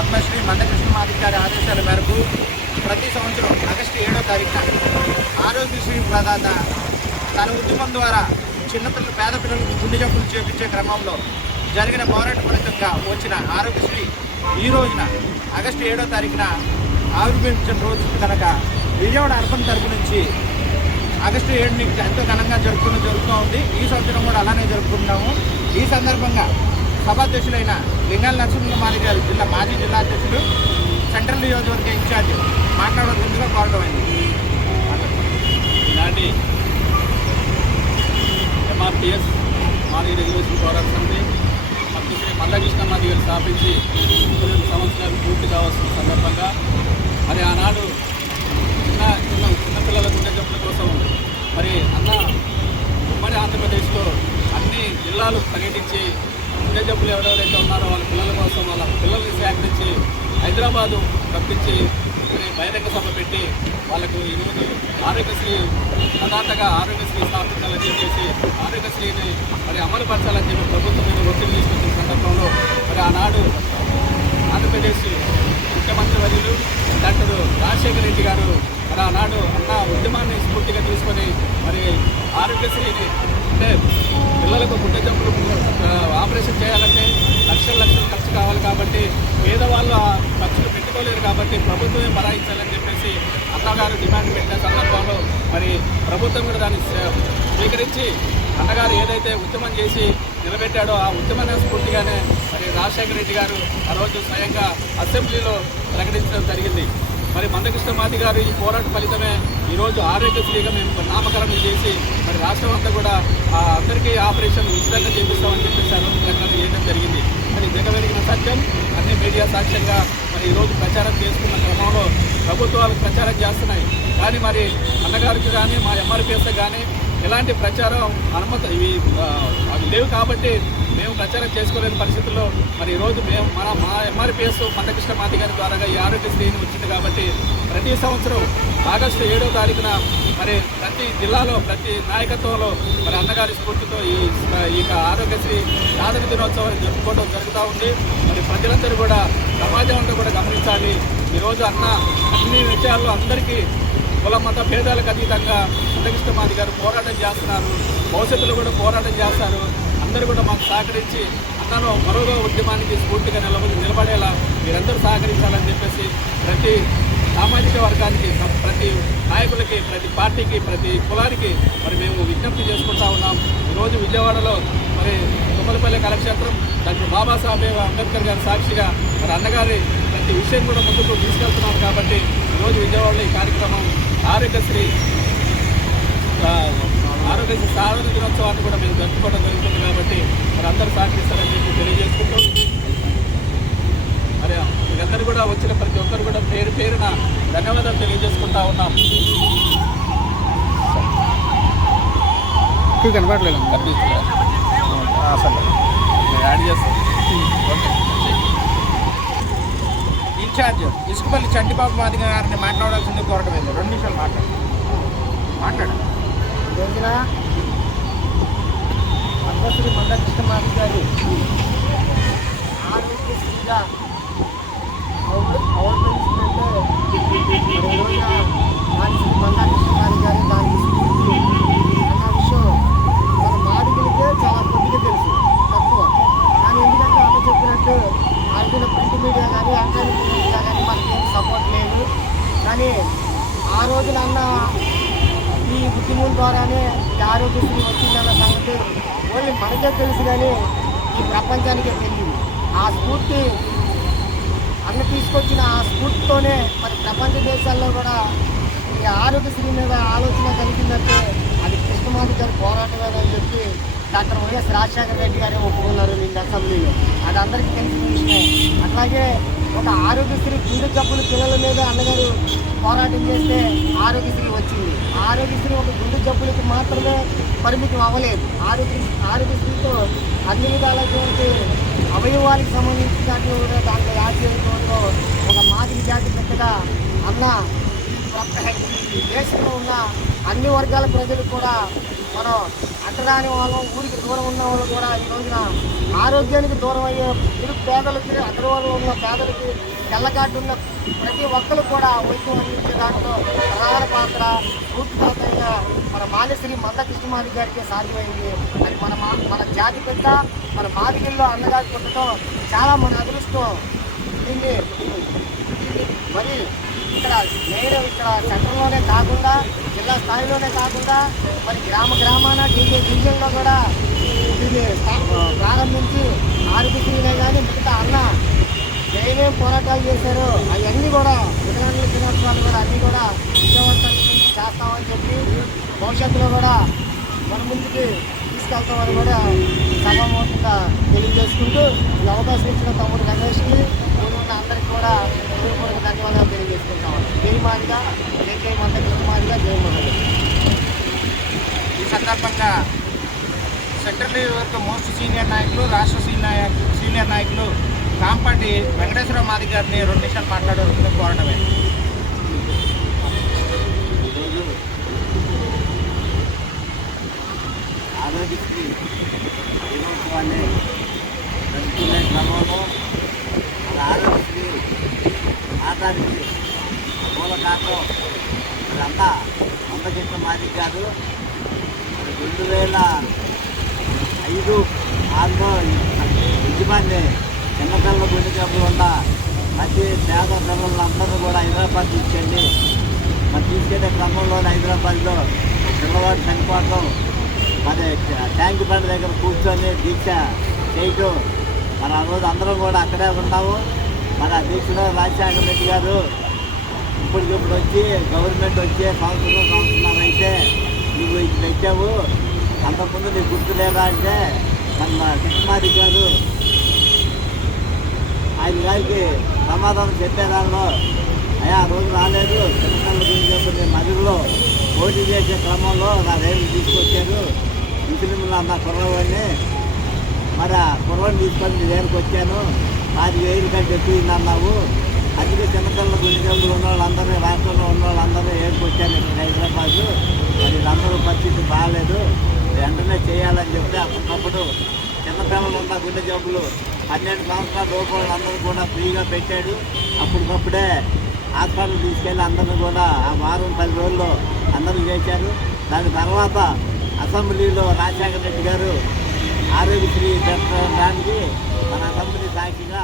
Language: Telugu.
పద్మశ్రీ మందకృష్ణ మాదిక్ గారి ఆదేశాల మేరకు ప్రతి సంవత్సరం ఆగస్టు 7వ తారీఖున ఆరోగ్యశ్రీ ప్రదాత తన ఉద్యమం ద్వారా చిన్నపిల్లలు పేద పిల్లలకు గుండె జబ్బులు చేపించే క్రమంలో జరిగిన పోరాట ఫలితంగా వచ్చిన ఆరోగ్యశ్రీ ఈ రోజున ఆగస్టు 7వ తారీఖున ఆవిర్భవించిన రోజు కనుక విజయవాడ అర్బన్ తరపు నుంచి ఆగస్టు 7ని ఎంతో ఘనంగా జరుగుతూ ఉంది. ఈ సంవత్సరం కూడా అలానే జరుపుకుంటున్నాము. ఈ సందర్భంగా సభాధ్యక్షులైన లింగాల నరసింహ మాదిగ గారు మాజీ జిల్లా అధ్యక్షులు, సెంట్రల్ నియోజకవర్గ ఇన్ఛార్జ్ మాట్లాడవలసిందిగా కోరటమైంది. ఈనాటి MRPS మాదిగ రెగ్యులేషన్ పోరాట సమితి పద్మశ్రీ మందకృష్ణ మాదిగ గారు స్థాపించి 9 సంవత్సరాలు పూర్తి కావాల్సిన సందర్భంగా మరి ఆనాడు చిన్నపిల్లల గుండె జబ్బుల కోసం మరి ఉమ్మడి ఆంధ్రప్రదేశ్లో అన్ని జిల్లాలు పర్యటించి గుండె జబ్బులు ఎవరెవరైతే ఉన్నారో వాళ్ళ పిల్లల కోసం వాళ్ళ పిల్లల్ని సేకరించి హైదరాబాదు రప్పించి మరి బహిరంగ సభ పెట్టి వాళ్ళకు ఈరోజు ఆరోగ్యశ్రీ ప్రధానంగా ఆరోగ్యశ్రీ స్థాపించాలని చెప్పేసి ఆరోగ్యశ్రీని మరి అమలుపరచాలని చెప్పి ప్రభుత్వం మీద ఒత్తిడి తీసుకొచ్చిన సందర్భంలో మరి ఆనాడు ఆంధ్రప్రదేశ్ ముఖ్యమంత్రి వర్యులు డాక్టర్ రాజశేఖర రెడ్డి గారు మరి ఆనాడు ఉద్యమాన్ని స్ఫూర్తిగా తీసుకొని మరి ఆరోగ్యశ్రీని అంటే పిల్లలకు గుండె జబ్బులు ఆపరేషన్ చేయాలంటే లక్షలు ఖర్చు కావాలి కాబట్టి పేదవాళ్ళు ఖర్చులు పెట్టుకోలేరు కాబట్టి ప్రభుత్వమే భరాయించాలని చెప్పేసి అన్నగారు డిమాండ్ పెట్టిన సందర్భంలో మరి ప్రభుత్వం కూడా దాన్ని స్వీకరించి అన్నగారు ఏదైతే ఉద్యమం చేసి నిలబెట్టాడో ఆ ఉద్యమాన్ని స్ఫూర్తిగానే మరి రాజశేఖర రెడ్డి గారు ఆ రోజు స్వయంగా అసెంబ్లీలో ప్రకటించడం జరిగింది. మరి మందకృష్ణ మాదిగ గారు ఈ పోరాట ఫలితమే ఈరోజు ఆరోగ్యశ్రీగా మేము నామకరణం చేసి మరి రాష్ట్రం అంతా కూడా అందరికీ ఆపరేషన్ ఉచితంగా చేపిస్తామని చెప్పేసి ఆ రోజు ప్రకటన చేయడం జరిగింది. మరి జగమెరిగిన సత్యం అన్ని మీడియా సాక్ష్యంగా మరి ఈరోజు ప్రచారం చేసుకున్న క్రమంలో ప్రభుత్వాలు ప్రచారం చేస్తున్నాయి. కానీ మరి అన్నగారికి కానీ మా MRPS కానీ ఎలాంటి ప్రచారం అవి లేవు కాబట్టి మేము ప్రచారం చేసుకోలేని పరిస్థితుల్లో మరి ఈరోజు మా MRPS మందకృష్ణ మాదిగ గారి ద్వారా ఈ ఆరోగ్యశ్రీని వచ్చింది కాబట్టి ప్రతి సంవత్సరం ఆగస్టు 7వ తారీఖున మరి ప్రతి జిల్లాలో ప్రతి నాయకత్వంలో మరి అన్నగారి స్ఫూర్తితో ఈ ఆరోగ్యశ్రీ సాధన దినోత్సవాన్ని జరుపుకోవడం జరుగుతూ ఉంది. మరి ప్రజలందరూ కూడా సమాజం అంతా కూడా గమనించాలి. ఈరోజు అన్ని విషయాల్లో అందరికీ కుల మత భేదాలకు అతీతంగా మందకృష్ణ మాదిగ గారు పోరాటం చేస్తున్నారు. భవిష్యత్తులో కూడా పోరాటం చేస్తారు. అందరూ కూడా మాకు సహకరించి అన్నను మరొక ఉద్యమానికి స్ఫూర్తిగా నిలబడేలా మీరందరూ సహకరించాలని చెప్పేసి ప్రతి సామాజిక వర్గానికి, ప్రతి నాయకులకి, ప్రతి పార్టీకి, ప్రతి కులానికి మరి మేము విజ్ఞప్తి చేసుకుంటా ఉన్నాం. ఈరోజు విజయవాడలో మరి తుమ్మలపల్లి కళాక్షేత్రం డాక్టర్ బాబాసాహెబ్ అంబేద్కర్ గారి సాక్షిగా మరి అన్నగారి ప్రతి విషయం కూడా ముందుకు తీసుకెళ్తున్నాం కాబట్టి ఈరోజు విజయవాడలో ఈ కార్యక్రమం ఆరోగ్యశ్రీ సాధన దినోత్సవాన్ని కూడా మేము జరుపుకోవడం జరుగుతుంది కాబట్టి మరి అందరూ సహకరిస్తారని చెప్పి తెలియజేసుకుంటూ మరి మీరందరూ కూడా వచ్చిన ప్రతి ఒక్కరు కూడా పేరున ధన్యవాదాలు తెలియజేసుకుంటా ఉన్నాం. కనపడలేదు యాడ్ చేస్తాం. ఇన్ఛార్జ్ ఇసుకపల్లి చంటిబాబు మాదిగ గారిని మాట్లాడాల్సింది కోరటమైంది. 2 నిమిషాలు మాట్లాడు. రోజున పద్మశ్రీ మందకృష్ణ మాదిగ గారు ఆరోగ్యశ్రీగా అవతరించిందంటే మరి రోజున శ్రీ మందకృష్ణ మాదిగ గారు దానికి అన్న విషయం మన మాదిగలకే చాలా కొద్దిగా తెలుసు, తక్కువ. కానీ ఎందుకంటే అన్న చెప్పినట్టు ఆయన ప్రింట్ మీడియా కానీ ఎలక్ట్రానిక్ మీడియా కానీ మనకేం సపోర్ట్ లేదు. కానీ ఆ రోజున అన్న ఈ ఉద్యమం ద్వారానే ఈ ఆరోగ్యశ్రీ వచ్చిందన్న సంగతి ఓన్లీ మనకే తెలుసు కానీ ఈ ప్రపంచానికే తెలియదు. ఆ స్ఫూర్తి అన్న తీసుకొచ్చిన ఆ స్ఫూర్తితోనే మరి ప్రపంచ దేశాల్లో కూడా ఈ ఆరోగ్యశ్రీ మీద ఆలోచన కలిగిందంటే అది కృష్ణమాదిగ గారి పోరాటమేనని చెప్పి డాక్టర్ వైఎస్ రాజశేఖర రెడ్డి గారే ఒప్పుకున్నారు నిన్న అసెంబ్లీలో. అది అందరికీ తెలిసిన విషయమే. అట్లాగే ఒక ఆరోగ్యశ్రీ గుండె జబ్బుల పిల్లల మీద అన్నగారు పోరాటం చేస్తే ఆరోగ్యశ్రీ వచ్చింది. ఆరోగ్యశ్రీ ఒక గుండె జబ్బులకి మాత్రమే పరిమితం అవ్వలేదు. ఆరోగ్యశ్రీతో అన్ని విధాలైనటువంటి అవయవానికి సంబంధించిన దాంట్లో దాంట్లో యాడ్ చేయడంలో ఒక మాదిరి జాతి పెద్దగా అన్న ఈ దేశంలో ఉన్న అన్ని వర్గాల ప్రజలు కూడా మనం అంటరాని వాళ్ళం, ఊరికి దూరం ఉన్న వాళ్ళు కూడా ఈ రోజున ఆరోగ్యానికి దూరం అయ్యే పేదలకి, అగ్రవాళ్ళు ఉన్న పేదలకి, తెల్లగాటు ఉన్న ప్రతి ఒక్కరు కూడా వైద్యం అందించే దాంట్లో ప్రధాన పాత్ర పూర్తిదాతైన మన మాన్యశ్రీ మంద కృష్ణమాది గారికి సాధ్యమైంది. అది మన జాతి పెద్ద, మన మాదిగిల్లో అన్నగారి పుట్టడం చాలా మన అదృష్టం. దీన్ని మరి ఇక్కడ సెంటర్లోనే కాకుండా, జిల్లా స్థాయిలోనే కాకుండా, మరి గ్రామాన డివిజన్లో కూడా దీన్ని ప్రారంభించి ఆరోగ్యశ్రీనే కానీ మిగతా అన్న ఏమేమి పోరాటాలు చేశారో అవన్నీ కూడా వికలాంగుల దినోత్సవాలు కూడా అన్నీ కూడా విజయవంతం చేస్తామని చెప్పి భవిష్యత్తులో కూడా మన ముందుకి తీసుకెళ్తామని కూడా సభాముఖంగా తెలియజేసుకుంటూ ఈ అవకాశం ఇచ్చిన తమ్ముడు రమేష్కి, ఉన్న అందరికీ కూడా హృదయపూర్వక ధన్యవాదాలు తెలియజేసుకుంటాం. జై మాదిగా, జై మంద కృష్ణమాదిగా, జై మహాదేవ్. ఈ సందర్భంగా సెంట్రల్ వర్క్ మోస్ట్ సీనియర్ నాయకులు, రాష్ట్ర సీనియర్ నాయకులు కాంపాటి వెంకటేశ్వర మాది గారిని 2 నిమిషాలు మాట్లాడారు కోరడమే. ఈరోజు ఆరోగ్యశ్రీ దినోత్సవాన్ని జరుపుకునే క్రమంలో మన ఆరోగ్యశ్రీ ఆధారికి మూల కారణం అదంతా మందకృష్ణ మాది గారు 2005-6లో యజమాని చిన్నపిల్లల గుండె జబ్బులు ఉన్న ప్రతి పేద పిల్లలందరూ కూడా హైదరాబాద్ తీసుకెళ్ళి మరి తీసుకెళ్లే క్రమంలో హైదరాబాద్లో పిల్లవాడు చనిపోవడం, మరి ట్యాంక్ బండ్ దగ్గర కూర్చొని దీక్ష చేయటం, మరి ఆ రోజు అందరం కూడా అక్కడే ఉన్నాము. మరి ఆ దీక్షలో రాజశేఖర రెడ్డి గారు ఇప్పటికిప్పుడు వచ్చి గవర్నమెంట్ వచ్చే సంవత్సరం అయితే నువ్వు ఇది పెట్టావు, అంతకుముందు నీకు గుర్తు లేదా అంటే మన కృష్ణమాది గారు ఆయన గారికి సమాధానం చెప్పేదానిలో అయ్యా ఆ రోజు రాలేదు, చిన్నపిల్లల గురించి నేను మదిలో పోటీ చేసే క్రమంలో నా రైలు తీసుకొచ్చారు, ముస్లింలు అన్న కుర్రవాడిని, మరి ఆ కుర్రవాడిని తీసుకొని నీ దగ్గరికి వచ్చాను, 4,000 కంటే ఎక్కువ అన్నావు, అందుకే చిన్నపిల్లల గుండె జబ్బులు ఉన్న వాళ్ళందరినీ, రాష్ట్రంలో ఉన్న వాళ్ళందరినీ ఏడుకొచ్చాను ఇక్కడ హైదరాబాద్, మరి వీళ్ళందరూ పరిస్థితి బాగాలేదు, వెంటనే చేయాలని చెప్తే అప్పటికప్పుడు చిన్నపిల్లలు ఉన్న గుండె జబ్బులు 12 సంవత్సరాల లోపు వాళ్ళందరూ కూడా ఫ్రీగా పెట్టాడు. అప్పటికప్పుడే హాస్పిటల్ తీసుకెళ్ళి అందరినీ కూడా ఆ వారం 10 రోజుల్లో అందరూ చేశారు. దాని తర్వాత అసెంబ్లీలో రాజశేఖర రెడ్డి గారు ఆరోగ్యశ్రీ పెట్టడానికి మన అసెంబ్లీ సాక్షిగా